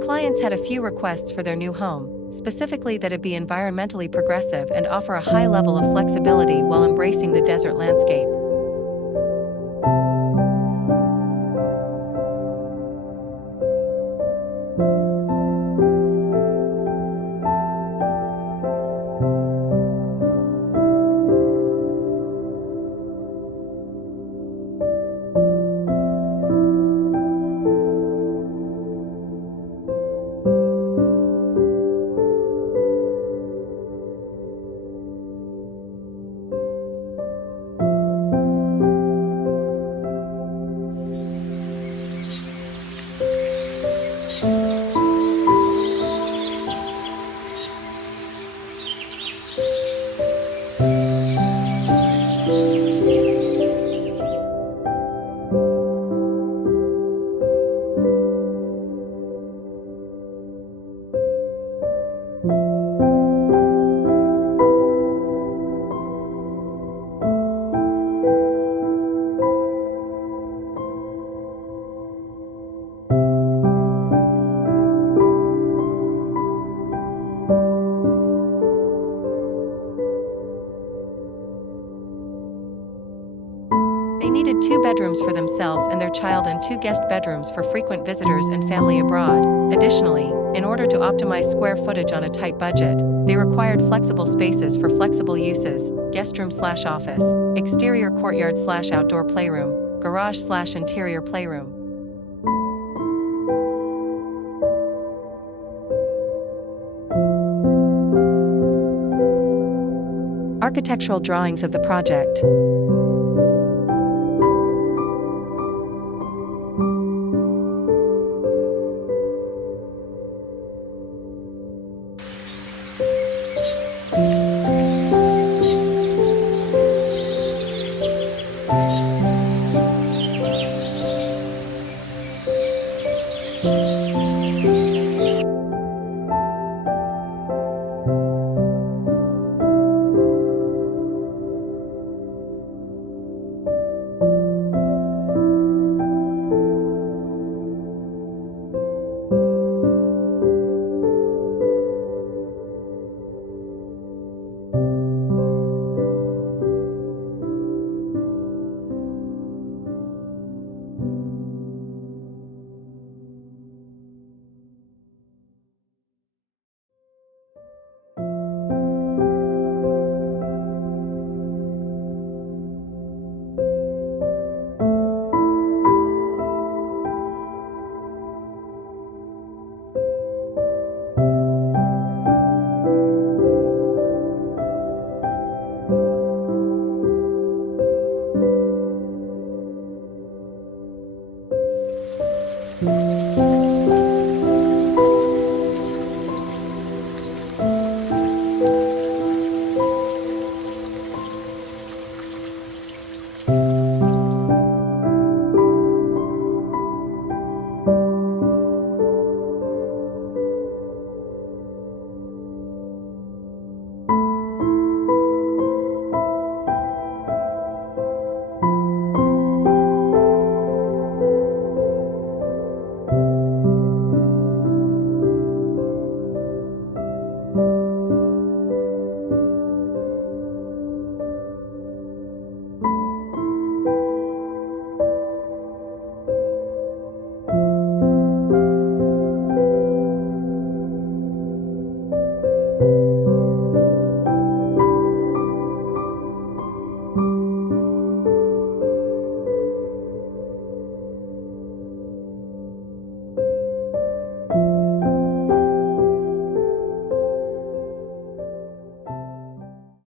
Clients had a few requests for their new home, specifically that it be environmentally progressive and offer a high level of flexibility while embracing the desert landscape. They needed 2 bedrooms for themselves and their child and 2 guest bedrooms for frequent visitors and family abroad. Additionally, in order to optimize square footage on a tight budget, they required flexible spaces for flexible uses: guest room/office, exterior courtyard/outdoor playroom, garage/interior playroom. Architectural drawings of the project.